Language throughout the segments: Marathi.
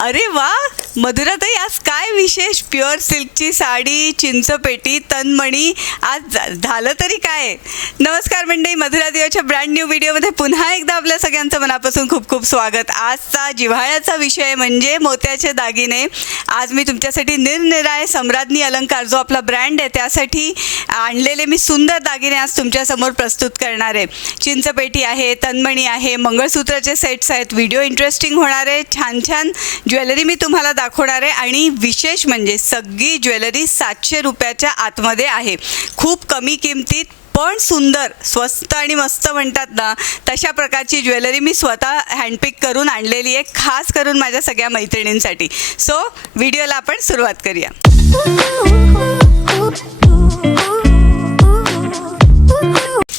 अरे वा मधुराताई, आज काय विशेष? प्युअर सिल्कची साडी, चिंचपेटी, तन्मणी, आज झालं तरी काय? नमस्कार मंडळी, मधुरा दिवाच्या ब्रँड न्यू व्हिडिओमध्ये पुन्हा एकदा आपल्या सगळ्यांचं मनापासून खूप खूप स्वागत. आजचा जिव्हाळ्याचा विषय म्हणजे मोत्याचे दागिने. आज मी तुमच्यासाठी निरनिराळे सम्राज्ञी अलंकार जो आपला ब्रँड आहे त्यासाठी आणलेले मी सुंदर दागिने आज तुमच्यासमोर प्रस्तुत करणार आहे. चिंचपेटी आहे, तन्मणी आहे, मंगळसूत्राचे सेट्स आहेत. व्हिडिओ इंटरेस्टिंग होणार आहे. छान छान ज्वेलरी मी तुम्हाला दाखवणार आहे आणि विशेष म्हणजे सगळी ज्वेलरी 700 रुपयाच्या आतमध्ये आहे. खूप कमी किमतीत पण सुंदर, स्वस्त आणि मस्त म्हणतात ना, तशा प्रकारची ज्वेलरी मी स्वतः हँडपिक करून आणलेली आहे, खास करून माझ्या सगळ्या मैत्रिणींसाठी. सो व्हिडिओला आपण सुरुवात करूया.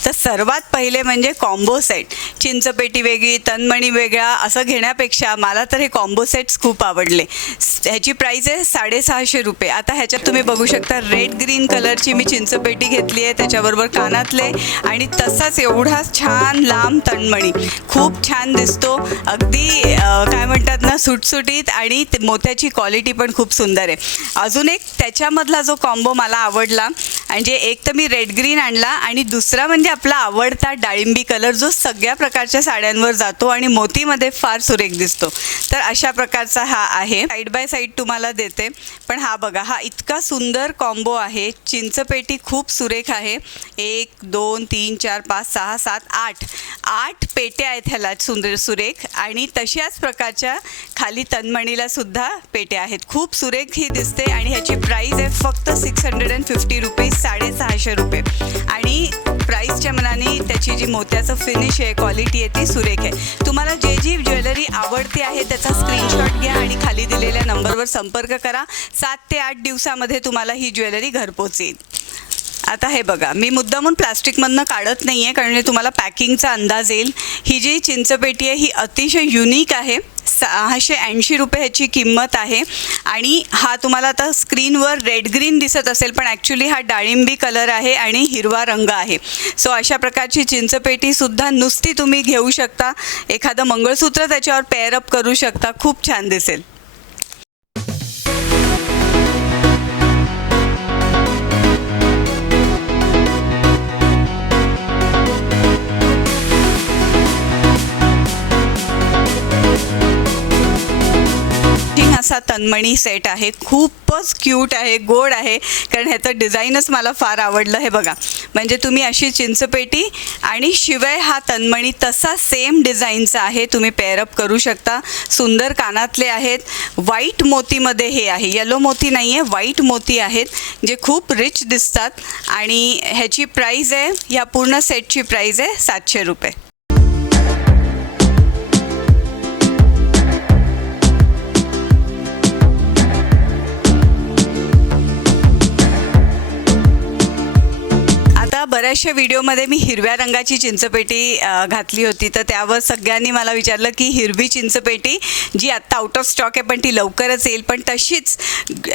तर सर्वात पहिले म्हणजे कॉम्बो सेट. चिंचपेटी वेगळी, तन्मणी वेगळा असं घेण्यापेक्षा मला तर हे कॉम्बो सेट्स खूप आवडले. ह्याची प्राईस आहे 650 रुपये. आता ह्याच्यात तुम्ही बघू शकता रेड ग्रीन कलरची मी चिंचपेटी घेतली आहे, त्याच्याबरोबर कानातले आणि तसाच एवढा छान लांब तन्मणी. खूप छान दिसतो, अगदी काय म्हणतात ना, सुटसुटीत, आणि मोत्याची क्वालिटी पण खूप सुंदर आहे. अजून एक त्याच्यामधला जो कॉम्बो मला आवडला म्हणजे एक तर मी रेड ग्रीन आणला आणि दुसरा म्हणजे आपला आवडता डाळिंबी कलर जो सगळ्या प्रकारच्या साड्यांवर जातो आणि मोतीमध्ये फार सुरेख दिसतो. तर अशा प्रकारचा हा आहे. साईड बाय साईड तुम्हाला देते, पण हा बघा, हा इतका सुंदर कॉम्बो आहे. चिंचपेटी खूप सुरेख आहे. 1 2 3 4 5 6 7 8 पेट्या आहेत ह्याला सुंदर सुरेख, आणि तशाच प्रकारच्या खाली तन्मणीला सुद्धा पेट्या आहेत. खूप सुरेख ही दिसते आणि ह्याची प्राईस आहे फक्त 650 रुपीज, 650 रुपये. आणि प्राईसच्या मनाने त्याची जी मोत्याचं फिनिश आहे, क्वालिटी आहे, ती सुरेख आहे. तुम्हाला जी ज्वेलरी आवडते आहे त्याचा स्क्रीनशॉट घ्या आणि खाली दिलेल्या नंबरवर संपर्क करा. 7 ते 8 दिवसामध्ये तुम्हाला ही ज्वेलरी घरपोच येईल. आता हे बघा, मी मुद्दामून प्लास्टिकमधनं काढत नाही आहे कारण तुम्हाला पॅकिंगचा अंदाज येईल. ही जी चिंचपेटी आहे ही अतिशय युनिक आहे. 680 रुपये ह्याची किंमत आहे. आणि हा तुम्हाला आता स्क्रीनवर रेड ग्रीन दिसत असेल, पण ॲक्च्युली हा डाळिंबी कलर आहे आणि हिरवा रंग आहे. सो अशा प्रकारची चिंचपेटीसुद्धा नुसती तुम्ही घेऊ शकता. एखादं मंगळसूत्र त्याच्यावर पेअरअप करू शकता, खूप छान दिसेल. असा तन्मणी सेट आहे. खूपच क्यूट आहे, गोड आहे, कारण ह्याचं डिझाईनच मला फार आवडलं. हे बघा, म्हणजे तुम्ही अशी चिंचपेटी आणि शिवाय हा तन्मणी तसा सेम डिझाईनचा आहे, तुम्ही पेअरअप करू शकता. सुंदर कानातले आहेत, व्हाईट मोतीमध्ये हे आहे, येलो मोती नाही आहे, व्हाईट मोती आहेत जे खूप रिच दिसतात. आणि ह्याची प्राईस आहे, या पूर्ण सेटची प्राईस आहे 700 रुपये. बऱ्याचशा व्हिडिओमध्ये मी हिरव्या रंगाची चिंचपेटी घातली होती, तर त्यावर सगळ्यांनी मला विचारलं की हिरवी चिंचपेटी जी आत्ता आउट ऑफ स्टॉक आहे पण ती लवकरच येईल. पण तशीच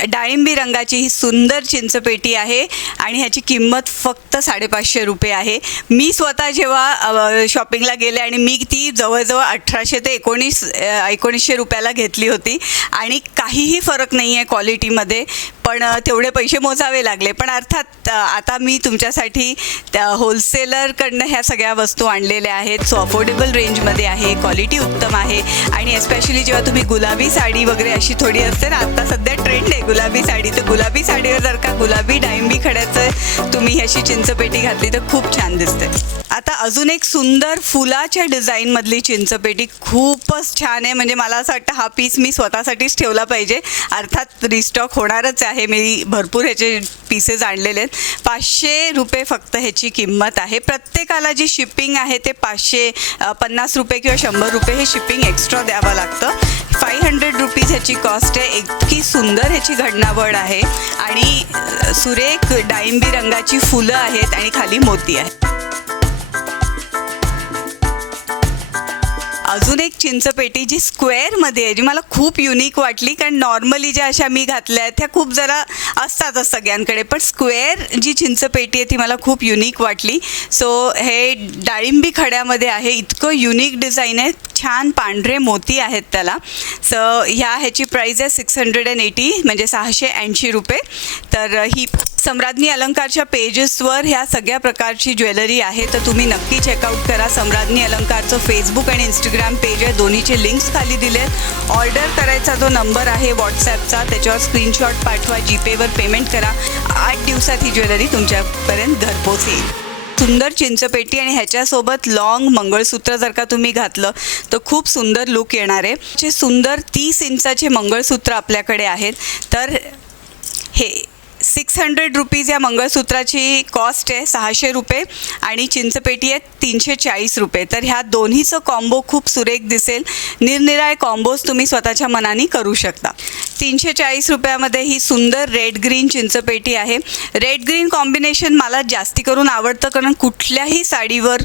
डाळिंबी रंगाची ही सुंदर चिंचपेटी आहे आणि ह्याची किंमत फक्त 550 रुपये आहे. मी स्वतः जेव्हा शॉपिंगला गेले आणि मी ती जवळजवळ 1800 ते 1900 रुपयाला घेतली होती आणि काहीही फरक नाही आहे क्वालिटीमध्ये, पण तेवढे पैसे मोजावे लागले. पण अर्थात आता मी तुमच्यासाठी त्या होलसेलरकडनं ह्या सगळ्या वस्तू आणलेल्या आहेत. सो अफोर्डेबल रेंजमध्ये आहे, क्वालिटी उत्तम आहे. आणि एस्पेशली जेव्हा तुम्ही गुलाबी साडी वगैरे अशी थोडी असते ना, आत्ता सध्या ट्रेंड आहे गुलाबी साडी, तर गुलाबी साडीवर जर का गुलाबी डाळिंबी खड्याचं तुम्ही अशी चिंचपेटी घातली तर खूप छान दिसते. आता अजून एक सुंदर फुलाच्या डिझाईनमधली चिंचपेटी खूपच छान आहे. म्हणजे मला असं वाटतं हा पीस मी स्वतःसाठीच ठेवला पाहिजे. अर्थात रिस्टॉक होणारच आहे, मी भरपूर ह्याचे पीसेस आणलेले आहेत. 500 रुपये फक्त ह्याची किंमत आहे. प्रत्येकाला जी शिपिंग आहे ते 550 रुपये किंवा 100 रुपये हे शिपिंग एक्स्ट्रा द्यावं लागतं. 500 रुपीज ह्याची कॉस्ट आहे. इतकी सुंदर ह्याची घडणावळ आहे आणि सुरेख डाळिंबी रंगाची फुलं आहेत आणि खाली मोती आहे. अजून एक चिंचपेटी जी स्क्वेअरमध्ये आहे, जी मला खूप युनिक वाटली, कारण नॉर्मली ज्या अशा मी घातल्या आहेत त्या खूप जरा असतातच सगळ्यांकडे, पण स्क्वेअर जी चिंचपेटी आहे ती मला खूप युनिक वाटली. सो हे डाळिंबी खड्यामध्ये आहे, इतकं युनिक डिझाईन आहे, छान पांढरे मोती आहेत त्याला. सो ह्याची प्राईज आहे 680 म्हणजे 680 रुपये. तर ही सम्राज्ञी अलंकारच्या पेजेसवर ह्या सगळ्या प्रकारची ज्वेलरी आहे, तर तुम्ही नक्की चेकआउट करा. सम्राज्ञी अलंकारचं फेसबुक आणि इंस्टाग्राम पेज आहे, दोन्हीचे लिंक्स खाली दिलेत. ऑर्डर करायचा जो नंबर आहे व्हॉट्सॲपचा, त्याच्यावर स्क्रीनशॉट पाठवा, जीपेवर पेमेंट करा. 8 दिवसात ही ज्वेलरी तुमच्यापर्यंत घरपोच येईल. सुंदर चिंचपेटी आणि ह्याच्यासोबत लॉंग मंगळसूत्र जर का तुम्ही घातलं तर खूप सुंदर लुक येणार आहे. जे सुंदर 30 इंचाचे मंगळसूत्र आपल्याकडे आहेत. तर हे 600 रुपीज या मंगळसूत्राची कॉस्ट आहे, 600 रुपये, आणि चिंचपेटी आहे 340 रुपये. तर ह्या दोन्हीचं कॉम्बो खूप सुरेख दिसेल. निरनिराळे कॉम्बोज तुम्ही स्वतःच्या मनाने करू शकता. 340 रुपयामध्ये ही सुंदर रेड ग्रीन चिंचपेटी आहे. रेड ग्रीन कॉम्बिनेशन मला जास्ती करून आवडतं, कारण कुठल्याही साडीवर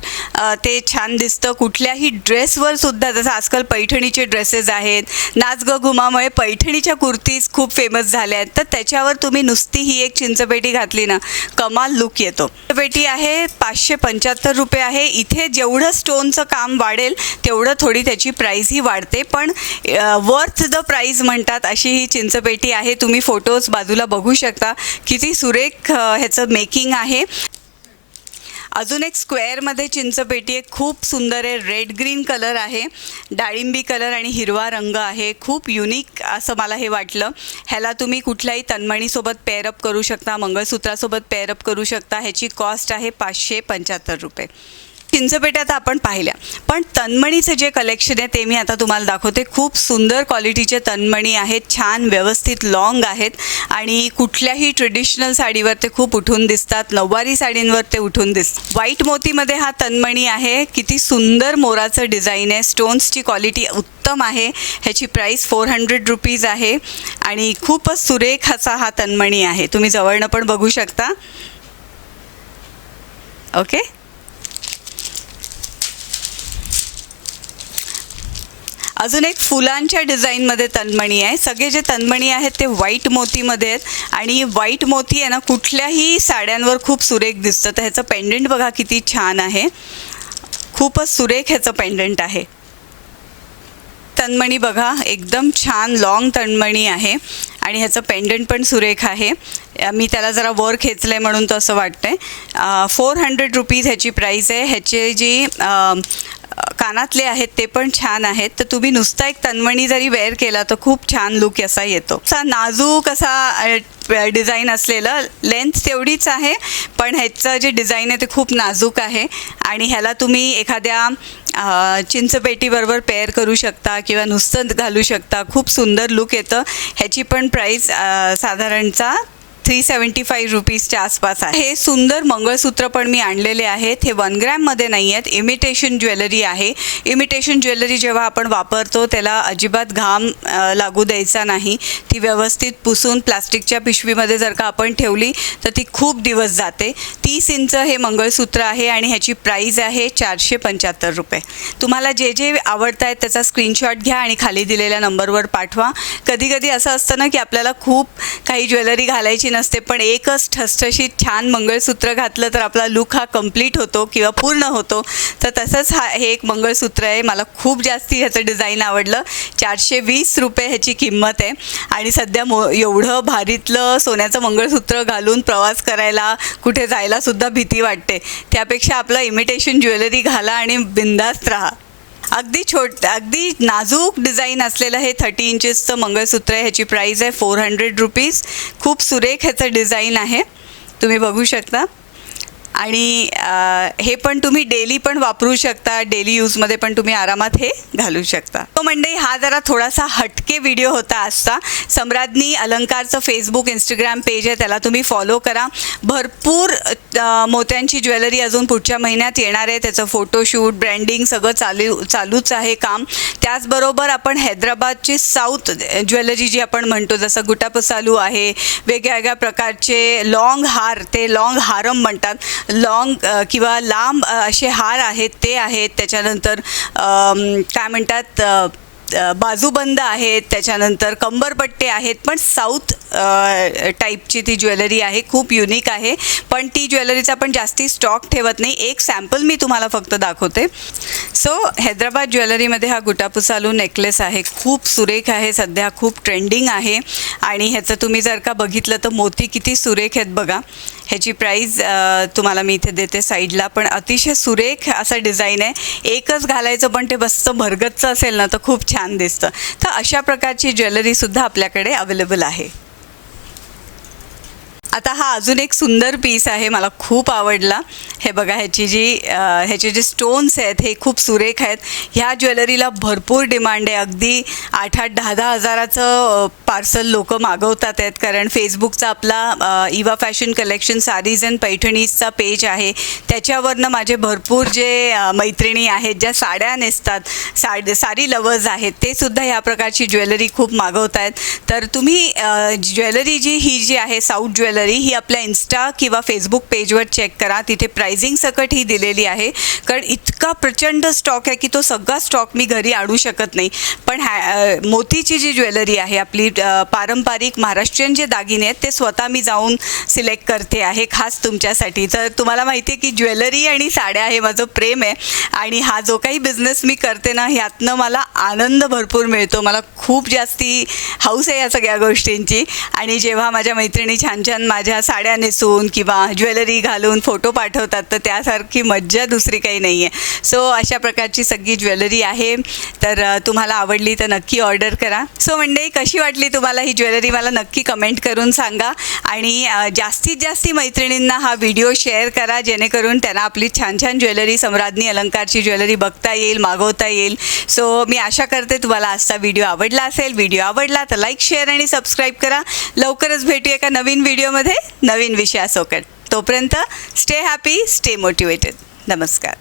ते छान दिसतं, कुठल्याही ड्रेसवर सुद्धा. जसं आजकाल पैठणीचे ड्रेसेस आहेत, नाच ग घुमामुळे पैठणीच्या कुर्तीज खूप फेमस झाल्या आहेत, तर त्याच्यावर तुम्ही नुसती ही एक चिंचपेटी घातली ना, कमाल लुक येतो. चिंचपेटी आहे 575 रुपये आहे. इथे जेवढं स्टोनचं काम वाढेल तेवढं थोडी त्याची प्राईसही वाढते, पण वर्थ द प्राईज म्हणतात अशी ही चिंचपेटी आहे. तुम्ही फोटोज बाजूला बघू शकता, किती सुरेख ह्याचं मेकिंग आहे. अजून एक स्क्वेअरमध्ये चिंचपेटी आहे, खूप सुंदर आहे. रेड ग्रीन कलर आहे, डाळिंबी कलर आणि हिरवा रंग आहे. खूप युनिक असं मला हे वाटलं. ह्याला तुम्ही कुठल्याही तन्मणीसोबत पेअरअप करू शकता, मंगळसूत्रासोबत पेअरअप करू शकता. ह्याची कॉस्ट आहे 575 रुपये. चिंचपेट्या तर आपण पाहिल्या, पण तन्मणीचं जे कलेक्शन आहे ते मी आता तुम्हाला दाखवते. खूप सुंदर क्वालिटीचे तन्मणी आहेत, छान व्यवस्थित लॉंग आहेत, आणि कुठल्याही ट्रेडिशनल साडीवर ते खूप उठून दिसतात, नऊवारी साडींवर ते उठून दिसतात. व्हाईट मोतीमध्ये हा तन्मणी आहे, किती सुंदर मोराचं डिझाईन आहे, स्टोन्सची क्वालिटी उत्तम आहे. ह्याची प्राईस 400 रुपीज आहे, आणि खूपच सुरेख असा हा तन्मणी आहे. तुम्ही जवळनं पण बघू शकता. ओके, अजून एक फुलांच्या डिझाईनमध्ये तन्मणी आहे. सगळे जे तन्मणी आहेत ते व्हाईट मोतीमध्ये आहेत, आणि व्हाईट मोती आहे ना कुठल्याही साड्यांवर खूप सुरेख दिसतं. तर ह्याचं पेंडंट बघा किती छान आहे, खूपच सुरेख ह्याचं पेंडंट आहे. तन्मणी बघा एकदम छान लॉंग तन्मणी आहे, आणि ह्याचं पेंडंट पण सुरेख आहे. मी त्याला जरा वर खेचलं आहे म्हणून तो असं वाटतंय. 400 रुपीज ह्याची प्राईस आहे. ह्याचे जी कानातले आहेत ते पण छान आहेत. तर तुम्ही नुसता एक तन्मणी जरी वेअर केला तर खूप छान लुक असा येतो. असा नाजूक असा डिझाईन असलेलं, लेंथ तेवढीच आहे, पण ह्याचं जे डिझाईन आहे ते खूप नाजूक आहे, आणि ह्याला तुम्ही एखाद्या चिंचपेटीबरोबर पेअर करू शकता किंवा नुसतं घालू शकता. खूप सुंदर लुक येतं. ह्याची पण प्राईस साधारणतः 375 रुपीजच्या आसपास आहे. हे सुंदर मंगळसूत्र पण मी आणलेले आहेत. हे 1 ग्रॅममध्ये नाही आहेत, इमिटेशन ज्वेलरी आहे. इमिटेशन ज्वेलरी जेव्हा आपण वापरतो त्याला अजिबात घाम लागू द्यायचा नाही. ती व्यवस्थित पुसून प्लास्टिकच्या पिशवीमध्ये जर का आपण ठेवली तर ती खूप दिवस जाते. 30 इंच हे मंगळसूत्र आहे, आणि ह्याची प्राईज आहे 475 रुपये. तुम्हाला जे जे आवडत आहेत त्याचा स्क्रीनशॉट घ्या आणि खाली दिलेल्या नंबरवर पाठवा. कधी कधी असं असतं ना की आपल्याला खूप काही ज्वेलरी घालायची नसते, पण एकच ठसठशीत छान मंगळसूत्र घातलं तर आपला लुक हा कंप्लीट होतो किंवा पूर्ण होतो. तर तसंच हे एक मंगळसूत्र आहे. मला खूप जास्ती ह्याचं डिझाईन आवडलं. 420 रुपये ह्याची किंमत आहे, आणि सध्या एवढं भारीतलं सोन्याचं मंगळसूत्र घालून प्रवास करायला, कुठे जायला सुद्धा भीती वाटते. त्यापेक्षा आपलं इमिटेशन ज्वेलरी घाला आणि बिंदास्त राहा. अगदी नाजूक डिझाईन असलेलं हे 30 इंचेसचं मंगळसूत्र आहे. ह्याची प्राईस आहे 400 रुपीज. खूप सुरेख ह्याचं डिझाईन आहे, तुम्ही बघू शकता. आणि हे पण तुम्ही डेली पण वापरू शकता, डेली यूजमध्ये पण तुम्ही आरामात हे घालू शकता. तो मंडळी हा जरा थोडासा हटके व्हिडिओ होता आजचा. सम्राज्ञी अलंकारचं फेसबुक इंस्टाग्राम पेज आहे, त्याला तुम्ही फॉलो करा. भरपूर मोत्यांची ज्वेलरी अजून पुढच्या महिन्यात येणार आहे. त्याचं फोटोशूट, ब्रँडिंग सगळं चालूच आहे काम. त्याचबरोबर आपण हैदराबादची साऊथ ज्वेलरी जी आपण म्हणतो, जसं गुटापसालू आहे, वेगवेगळ्या प्रकारचे लॉंग हार, ते लॉंग हारम म्हणतात, लॉंग किंवा लांब असे हार आहेत ते आहेत. त्याच्यानंतर काय म्हणतात बाजूबंद आहेत, त्याच्यानंतर कंबरपट्टे आहेत, पण साऊथ टाईपची ती ज्वेलरी आहे. खूप युनिक आहे, पण ती ज्वेलरीचा पण जास्ती स्टॉक ठेवत नाही. एक सॅम्पल मी तुम्हाला फक्त दाखवते. सो हैदराबाद ज्वेलरीमध्ये हा गुटापुसालू नेकलेस आहे. खूप सुरेख आहे, सध्या खूप ट्रेंडिंग आहे. आणि ह्याचं तुम्ही जर का बघितलं तर मोती किती सुरेख आहेत बघा. ह्याची प्राईज तुम्हाला मी इथे देते साईडला, पण अतिशय सुरेख असं डिझाईन आहे. एकच घालायचं पण ते मस्त भरगतचं असेल ना तर खूप छान दिसतं. तर अशा प्रकारची ज्वेलरीसुद्धा आपल्याकडे अवेलेबल आहे. आता हा अजून एक सुंदर पीस आहे, मला खूप आवडला. हे बघा, ह्याचे जे स्टोन्स आहेत हे खूप सुरेख आहेत. ह्या ज्वेलरीला भरपूर डिमांड आहे. अगदी 8-8, 10-10 हजाराचं पार्सल लोक मागवतात आहेत, कारण फेसबुकचा आपला Eva fashion collection saris and पैठणीजचा पेज आहे. त्याच्यावरनं माझे भरपूर जे मैत्रिणी आहेत ज्या साड्या नेसतात, साडी लवर्स आहेत, ते सुद्धा ह्या प्रकारची ज्वेलरी खूप मागवत आहेत. तर तुम्ही ज्वेलरी ही जी आहे साऊथ ज्वेलरी ही आपल्या इन्स्टा किंवा फेसबुक पेजवर चेक करा. तिथे प्राइसिंग सकट ही दिलेली आहे, कारण इतका प्रचंड स्टॉक आहे की तो सगळा स्टॉक मी घरी आणू शकत नाही. पण मोतीची जी ज्वेलरी आहे आपली पारंपरिक महाराष्ट्रीयन जे दागिने आहेत ते स्वतः मी जाऊन सिलेक्ट करते आहे खास तुमच्यासाठी. तर तुम्हाला माहिती आहे की ज्वेलरी आणि साड्या हे माझं प्रेम आहे, आणि हा जो काही बिझनेस मी करते ना ह्यातनं मला आनंद भरपूर मिळतो. मला खूप जास्ती हौस आहे या सगळ्या गोष्टींची. आणि जेव्हा माझ्या मैत्रिणी छान छान माझ्या साड्या नेसून किंवा ज्वेलरी घालून फोटो पाठवतात तर त्यासारखी मज्जा दुसरी काही नाही आहे. सो अशा प्रकारची सगळी ज्वेलरी आहे. तर तुम्हाला आवडली तर नक्की ऑर्डर करा. सो मंडळी, कशी वाटली तुम्हाला ही ज्वेलरी मला नक्की कमेंट करून सांगा. आणि जास्तीत जास्त मैत्रिणींना हा व्हिडिओ शेअर करा, जेणेकरून त्यांना आपली छान छान ज्वेलरी, सम्राज्ञी अलंकारची ज्वेलरी बघता येईल, मागवता येईल. सो मी आशा करते तुम्हाला आजचा व्हिडिओ आवडला असेल. व्हिडिओ आवडला तर लाईक, शेअर आणि सबस्क्राईब करा. लवकरच भेटूया एका नवीन व्हिडिओमध्ये नवीन विषयासोबत. तोपर्यंत स्टे हॅपी, स्टे मोटिवेटेड. नमस्कार.